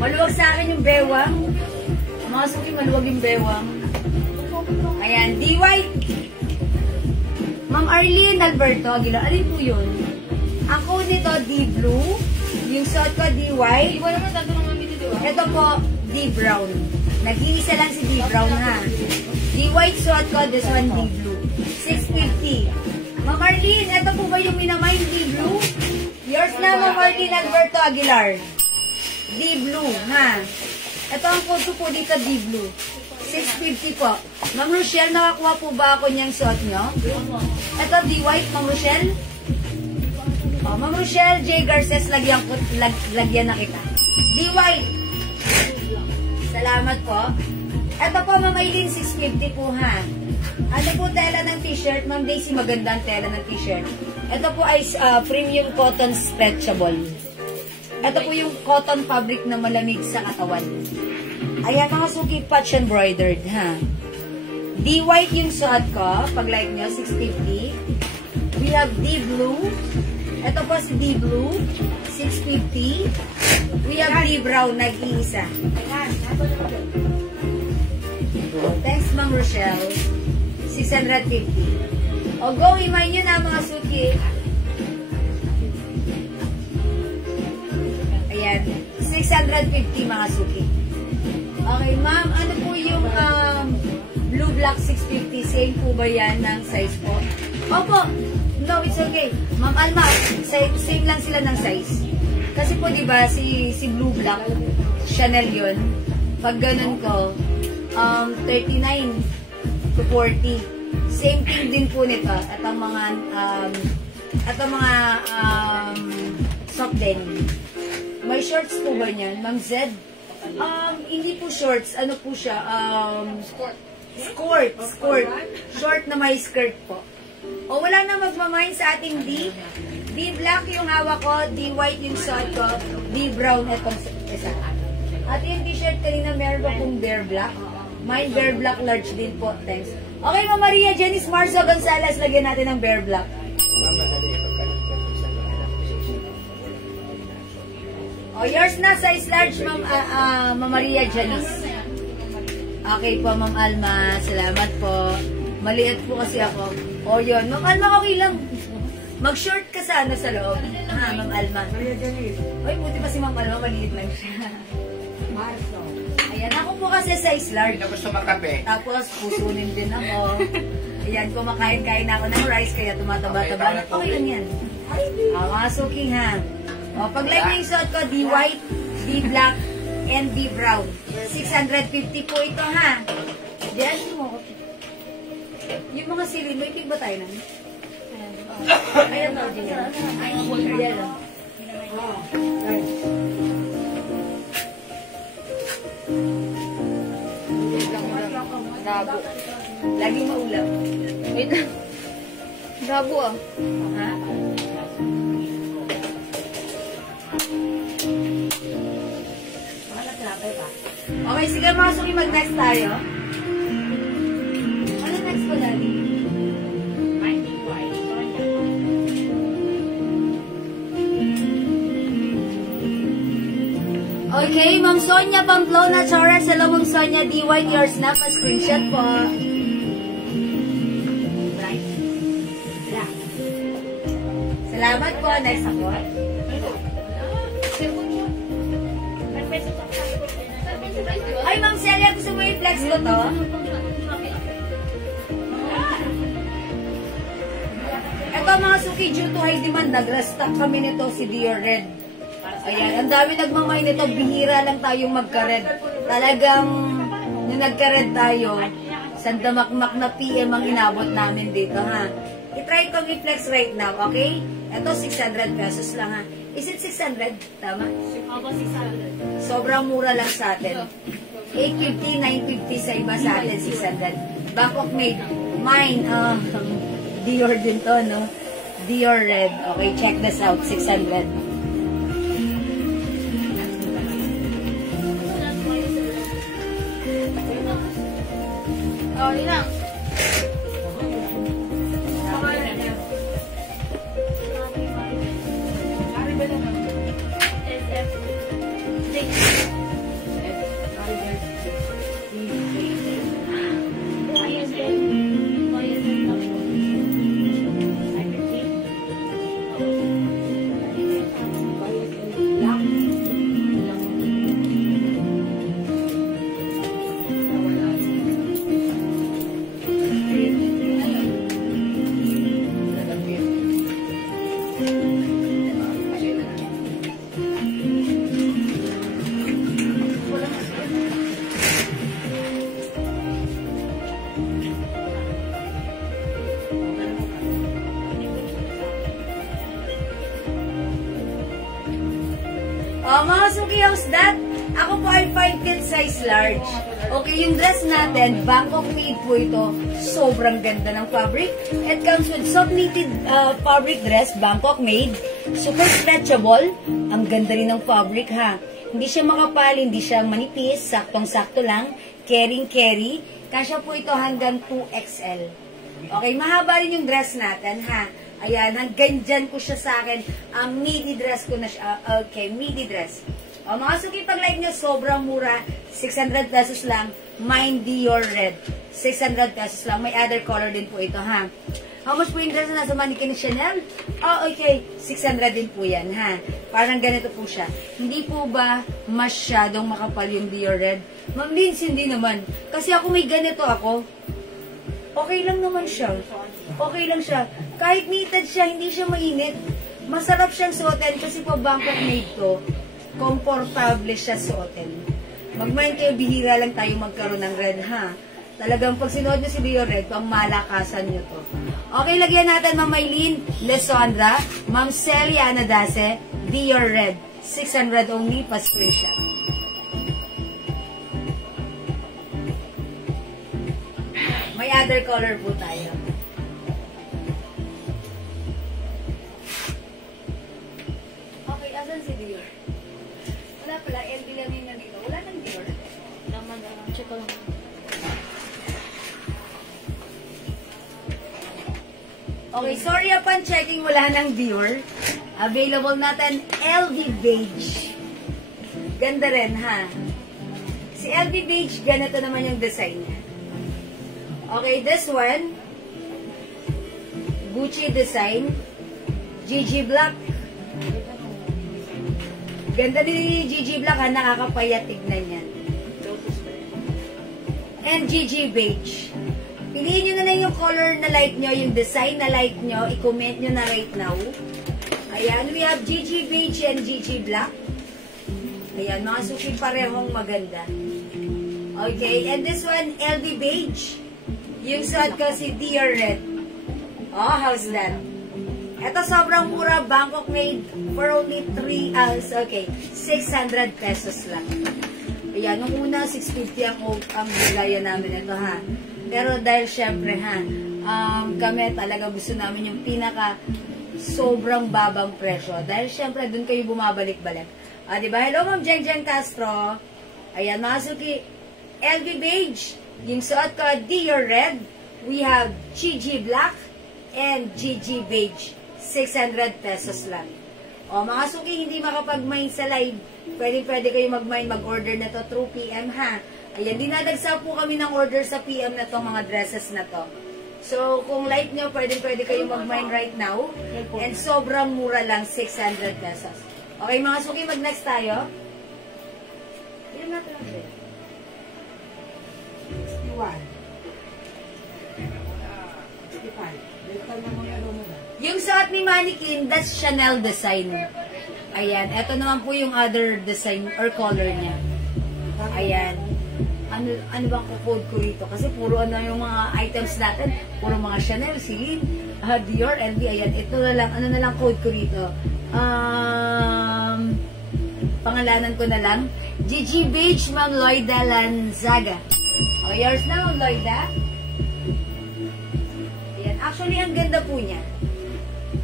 Maluwag sa akin yung bewang. Mga suki, maluwag yung bewang. Ayan, D-white. Ma'am Arlene Alberto Aguilar. Alin po yun? Ako nito, D-blue. Yung suot ko, D-white. Iba naman tato ng mami dito, di ba? Ito po, D-brown. Nag-iisa lang si D-brown, ha? D-white suot ko, this one D-blue. 650. Ma'am Arlene, ito po ba yung minamay D-blue? Yours na, Ma'am Arlene Alberto Aguilar. D-blue, ha? Ito ang code ko po dito, D-blue. 650 po. Ma'am Rochelle, nakakuha po ba ako niyang suot nyo? Ito, D-white, Ma'am Rochelle. Ma'am Rochelle J. Garces, lagyan na kita. D-white. Salamat po. Ito po, Ma'am Aileen, 650 po, ha? Ano po tela ng t-shirt? Ma'am Daisy, magandang tela ng t-shirt. Ito po ay premium cotton stretchable. Ito po yung cotton fabric na malamig sa katawan. Ayan, mga suki, patch embroidered, ha? D white yung suot ko. Pag like nyo, 650. We have D blue. Ito po si D blue, 650. We have D brown, nag-iisa. Thanks, Ma'am Rochelle. 650. O, go, imay nyo na mga suki. Ayan, 650 mga suki. Okay, ma'am, ano po yung blue black 650? Same po ba yan ng size po? Opo. No, it's okay. Ma'am Alma, same lang sila ng size. Kasi po, di ba, si blue black, Chanel yun. Pag ganun ko, 39 to 40. Same thing din po nito. At ang mga soft denim. May shorts po ba niyan? Ma'am Z? Hindi po shorts. Ano po siya? Skirt. Short na may skirt po. O wala na magmamain sa ating D. D black yung hawak ko, D white yung suot ko, D brown itong isa. At yung t-shirt kanina meron ba pong bear black? Mine bear black large din po. Thanks. Okay, Ma'am Maria Janice Marzo Gonzalez, lagyan natin ng bear black. O, yours na, size large, Ma'am Maria Janice. Okay po, Ma'am Alma. Salamat po. Maliit po kasi ako. O, yun. Ma'am Alma, okay lang. Mag-short ka sana sa loob. Ha, Ma'am Alma. Uy, buti pa si Ma'am Alma, maliit lang siya. Marso. Ayan, ako po kasi size large. Hindi gusto makape. Tapos, pusunin din ako. Ayan, kumakain-kain ako ng rice, kaya tumataba-taba na. Okay lang yan. Mga suking ha. O, pag like na yung suot ko, D white, D black, and D brown. 650 po ito ha. Diyan mo. Yung mga silin, may tig ba tayo na? Ayan o, diyan. Ayan o. Gabo. Laging maulap. Wait lang. Gabo ah. Ha? Okay, sige mga suki, mag-next tayo. Ano next ko, Daddy? Okay, Ma'am Sonia Pamplona Chores. Hello, Ma'am Sonia. D white, yours na. Pa-screenshot po. Salamat po. Next ako. Ay, Ma'am Celia, gusto mo i-flex ko to? Ito mga suki, due to high demand, nag-restock kami nito si Dior Red. Ayan, ang dami nagmamay nito, bihira lang tayong magka-red. Talagang, nung nagka-red tayo, sandamakmak na PM ang inabot namin dito, ha? I-try kong i-flex right now, okay? Ito, 600 pesos lang, ha? Is it 600? Tama? Ako 600. Sobrang mura lang sa atin. 850, 950 sa iba sa atin, 600. Bangkok made. Mine, Dior din to, no? Dior Red. Okay, check this out, 600. Oh, yun lang. Mga suki, how's that? Ako po ay 5'10" size large. Okay, yung dress natin, Bangkok made po ito. Sobrang ganda ng fabric. It comes with soft knitted fabric dress, Bangkok made. Super stretchable. Ang ganda rin ng fabric, ha. Hindi siya makapal, hindi siya manipis. Saktong-sakto lang. Caring-carry. Kasya po ito hanggang 2XL. Okay, mahaba rin yung dress natin, ha? Ayan, hanggang dyan ko siya sa akin. Ang midi dress ko na siya. Okay, midi dress. O, mga suki, pag like nyo, sobrang mura. 600 pesos lang. Mine Dior Red. 600 pesos lang. May other color din po ito, ha? How much po yung dress na nasa mannequin ni Chanel? Oh, okay. 600 din po yan, ha? Parang ganito po siya. Hindi po ba masyadong makapal yung Dior Red? Ma'am Linz, hindi naman. Kasi ako may ganito ako. Okay lang naman siya. Okay lang siya. Kahit knitted siya, hindi siya mainit. Masarap siyang suotin kasi po Bangkok made to. Komportable siya suotin. Mag-mind kayo, bihira lang tayo magkaroon ng red, ha? Talagang pag sinuot nyo si Dior Red, pang malakasan nyo to. Okay, lagyan natin Ma'am Maylene Lesondra, Ma'am Celia Anadase, Dior Red. 600 only, pa-screenshot. May other color po tayo. Okay, asan si Dior? Wala pala, LB lang yung nandito. Wala nang Dior. Naman, check ko lang. Okay, sorry upon checking, wala nang Dior. Available natin, LV Beige. Ganda rin, ha? Si LV Beige, ganito naman yung design niya. Okay, this one, Gucci design, GG Black. Ganda ni GG Black, ha? Nakakapayat tignan yan. And GG Beige. Piliin nyo na lang yung color na like nyo, yung design na like nyo, i-comment nyo na right now. Ayan, we have GG Beige and GG Black. Ayan, mga suki parehong maganda. Okay, and this one, LV Beige. Yung suot ko si Dior Red. Oh, how's that? Ito sobrang mura, Bangkok made for only 3 hours. Okay, 600 pesos lang. Ayan, nung una, 650 ang bigayan namin ito, ha? Pero dahil syempre, ha, kami talaga gusto namin yung pinaka sobrang babang presyo. Dahil syempre, dun kayo bumabalik-balik. Diba? Hello, Ma'am Jeng Jeng Castro. Ayan, mga suki, LV Beige. Yung suot ko, Dior Red. We have GG Black and GG Beige. 600 pesos lang. O, mga suki, hindi makapag-mine sa live. Pwede kayo mag-mine, mag-order na to through PM, ha? Ayan, dinadagsa po kami ng order sa PM na to, mga dresses na to. So, kung like nyo, pwede kayo mag-mine right now. And sobrang mura lang, 600 pesos. Okay, mga suki, mag-next tayo. Ilan natin lang siya? 61. Yung suot ni Mannequin, that's Chanel design. Ayan, eto naman po yung other design or color niya. Ayan. Ano bang code ko rito? Kasi puro ano yung mga items natin, puro mga Chanel, Celine, Dior, LV. Ayan, ito na lang, ano na lang code ko rito? Pangalanan ko na lang. GG Beige, Ma'am Loida Lanzaga. Okay, yours na, Ma'am Loida. Ayan, actually, ang ganda po niya.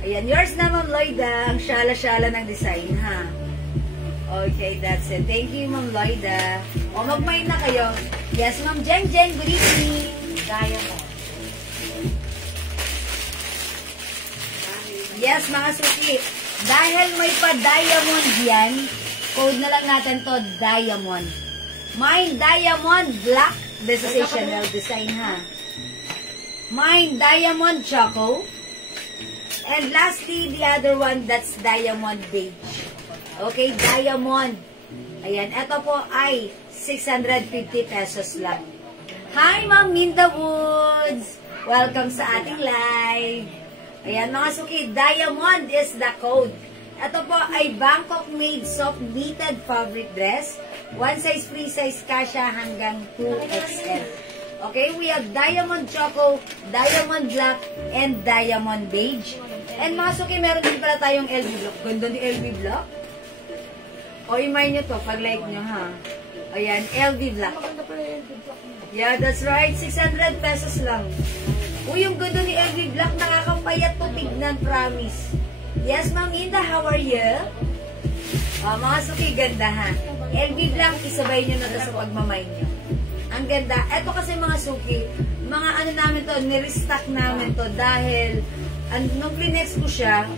Ayan, yours na, Ma'am Loida. Ang syala-syala ng design, ha? Okay, that's it. Thank you, Ma'am Loida. O, mag-mine na kayo. Yes, Ma'am Jeng Jeng, good evening. Kaya mo. Yes, mga suki. Dahil may pa-diamond yan, code na lang natin to, diamond. Mine diamond black. This is a Chanel design, ha? Mine diamond choco. And lastly, the other one, that's diamond beige. Okay, diamond. Ayan, ito po ay 650 pesos lang. Hi, Ma'am Minda Woods! Welcome sa ating live. Ayan, mga suki, diamond is the code. Ito po ay Bangkok made soft knitted fabric dress. One size, free size, kasha hanggang 2XL. Okay, we have diamond choco, diamond black, and diamond beige. And mga suki, meron din pala tayong LV block. Ganda ni LV block. O, imay nyo to, pag-like nyo, ha? Ayan, LV black. Yeah, that's right. 600 pesos lang. Uy, yung ganda ni LV black, nakakapayat to tignan, promise. Yes, Ma'am Inda, how are you? Mga suki, ganda, ha? LV black, isabay nyo na to sa pagmamay nyo. Ang ganda. Ito kasi mga suki, mga ano namin to, nirestock namin to dahil nung klinex ko siya,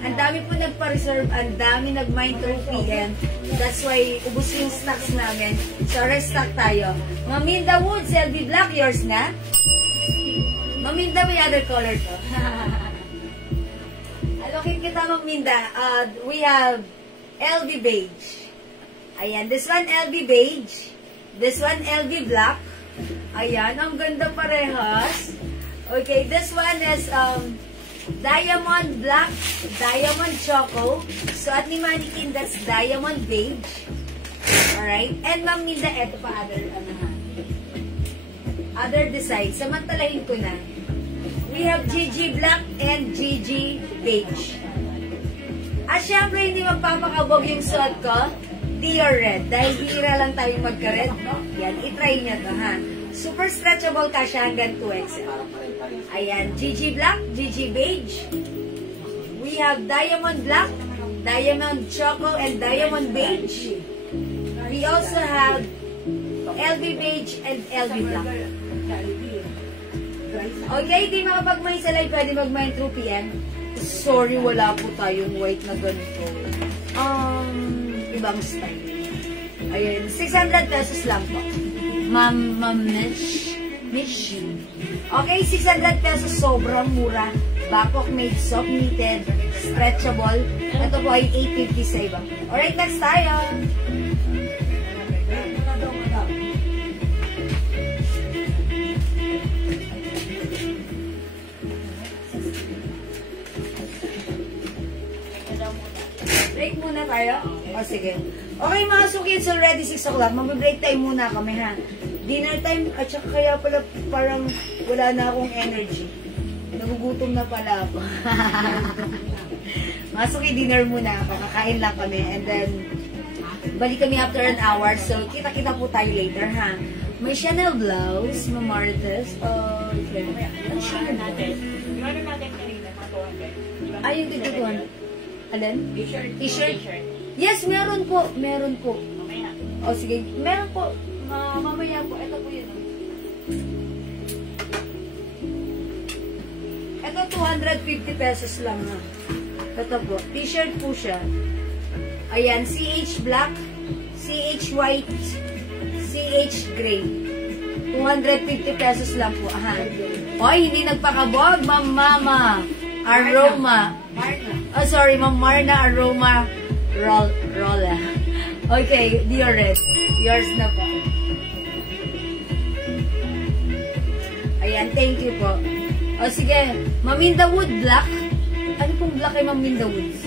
ang dami po nagpa-reserve, ang dami nag-mine through PM. That's why, ubos yung stocks namin. So, restock tayo. Maminda Woods, LB Black, yours na? Maminda, may other color to. Alokin kita, Maminda. We have LB Beige. Ayan, this one LB Beige. This one LB Black. Ayan, ang ganda parehas. Okay, this one is Diamond Black, Diamond Choco. So, at ni Mannequin, that's Diamond Beige. Alright? And Ma'am Minda, eto pa other design. Samantalahin ko na. We have GG Black and GG Beige. At syempre, hindi magpapakabog yung suot ko. Dior Red. Dahil hira lang tayong magka-red. Yan, itry nyo to, ha? Super stretchable ka siya hanggang 2XL. Ayan, GG Black, GG Beige. We have Diamond Black, Diamond Choco, and Diamond Beige. We also have LB Beige and LB Black. Okay, di makapag-mine sa live, pwede mag-mine through PM. Sorry, wala po tayong white na ganito. Ibang style. Ayan, 600 pesos lang po. Ma'am Mish. Okay, 600 pesos, sobrang mura. Bangkok made, soft knitted, stretchable. Ito po ay 850 sa iba. Alright, next tayo. Break muna tayo. O, sige. Okay, mga suki, it's already 6 o'clock. Mag-break time muna kami, ha? Dinner time, at saka kaya pala parang wala na akong energy. Nagugutom na pala ako. Mga suki, dinner muna ako. Kakain lang kami. And then, balik kami after an hour. So, kita-kita po tayo later, ha? May Chanel blouse, Mamartes. Okay. Ang Chanel natin. Yung ano natin kanina, 200. Ay, yung ditutuan. Alin? T-shirt. Yes, meron po. Meron po. O, sige. Meron po. Mamaya po. Ito po yun. Ito, 250 pesos lang, ha. Ito po. T-shirt po siya. Ayan, CH black, CH white, CH gray. 250 pesos lang po. Aha. Oy, hindi nagpakabog, Ma'am Mama. Aroma. Oh, sorry, Ma'am Marna Aroma Rolla. Okay, Dior Red. Yours na po. Ayan, thank you po. O, sige. Maminda Wood Black. Ano pong black kay Maminda Woods?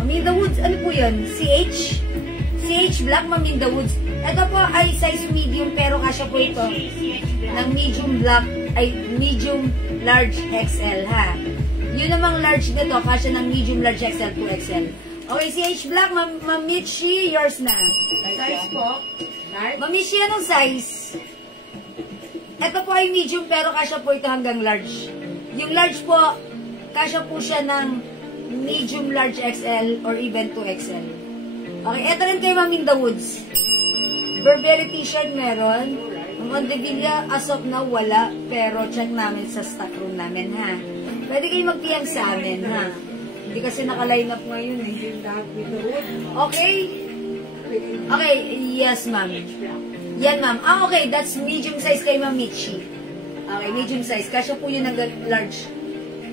Maminda Woods, ano po yun? CH? CH Black, Maminda Woods. Ito po ay size medium, pero kasya po ito ng medium black, ay medium large XL, ha? Yun namang large nito, kasya ng medium large XL, 2XL. Okay, CH Black, Mamichi, yours na. Size po? Mamichi, anong size? Ito po ay medium, pero kasya po ito hanggang large. Yung large po, kasya po siya ng medium large XL or even 2XL. Okay, ito rin kay Maminda Woods. Burberry t-shirt meron. Mondevilla, as of now, wala. Pero check namin sa stock room namin, ha? Pwede kayo mag-PM sa amin, ha? Hindi kasi naka-line up ngayon, eh. Okay? Okay, yes, ma'am. Yan, ma'am. Ah, okay, that's medium size kay Ma'am Michi. Okay, medium size. Kasya po yun ng large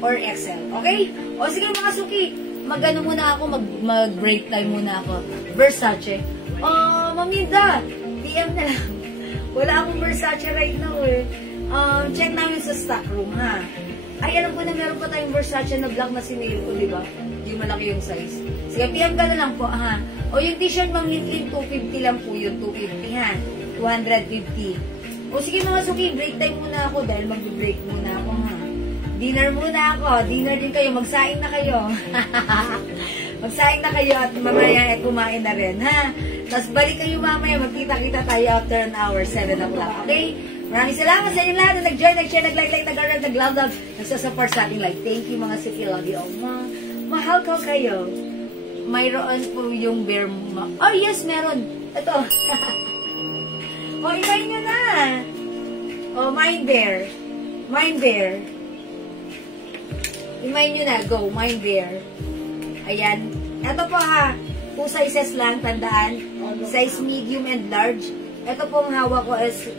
or XL. Okay? O, sige mga suki. Mag-ano muna ako, mag-break time muna ako. Versace. Oh, Maminda, PM na lang. Wala akong Versace right now, eh. Check namin sa stock room, ha? Ay, alam ko na meron pa tayong Versace na black na sinil ko, di ba? Yung malaki yung size. Sige, PM ka na lang po, ha? O, yung t-shirt, Ma'am Litlin, 250 lang po yun. 250, ha? 250. O, sige mga suki, break time muna ako dahil mag-break muna ako, ha? Dinner muna ako. Dinner din kayo. Magsaing na kayo. Magsaing na kayo at mamaya kumain na rin, ha? Tapos balik kayo mamaya. Magkita-kita tayo after an hour, 7 o'clock. Okay? Maraming salamat sa inyo lahat na nag-join, nag-share, nag-like, nag-love, nag-love, nagsasupport sa ating live. Thank you mga suki. Love you all. Mahal ko kayo. Mayroon po yung bear mo. Oh, yes, meron. Ito. O, ibahin nyo na. Oh, Mind Bear. Mind Bear. Imayin nyo na. Go. Mind Bear. Ayan. Ito po ha. 2 sizes lang. Tandaan. Size medium and large. Ito po ang hawak ko is,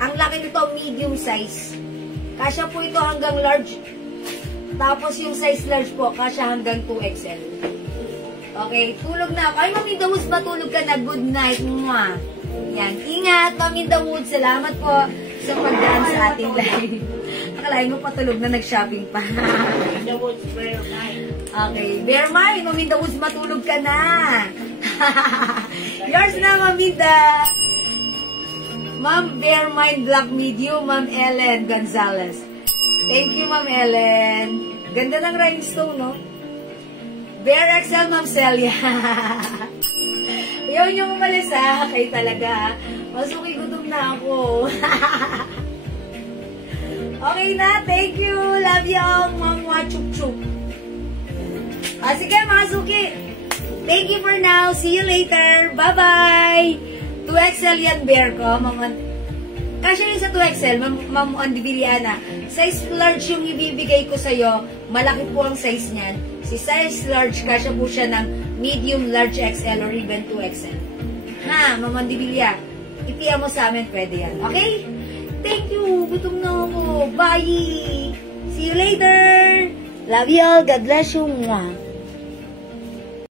ang laki nito medium size. Kasya po ito hanggang large. Tapos yung size large po, kasya hanggang 2XL. Okay, tulog na ako. Ay, Mami Dawud, matulog ka na. Good night. Mwah. Yan. Ingat, Mami Dawud. Salamat po sa pagdaan sa ating live. Akalain mo patulog na, nag-shopping pa. Okay, Bear Mind, Mami Dawud, matulog ka na. Yours na, Mami Da. Ma'am Bear Mind Black Medium, Ma'am Ellen Gonzalez. Thank you, Ma'am Ellen. Ganda ng rhinestone, no? Bear XL, Ma'am Celia. Ayaw nyo umalis, ha? Kayo talaga. Masuki, gutom na ako. Okay na. Thank you. Love you all, Ma'am Chup-Chup. Sige, mga suki. Thank you for now. See you later. Bye-bye. 2XL yan, bear ko. Kasya yun sa 2XL, Ma'am Andibiliana. Size large yung ibibigay ko sa'yo. Malaki po ang size niyan. Si size large, kasya po siya ng medium, large XL, or even 2XL. Ha, Ma'am Andibilia. Itiya mo sa amin, pwede yan. Okay? Thank you. Gutom na ako. Bye. See you later. Love you all. God bless you. Mwah.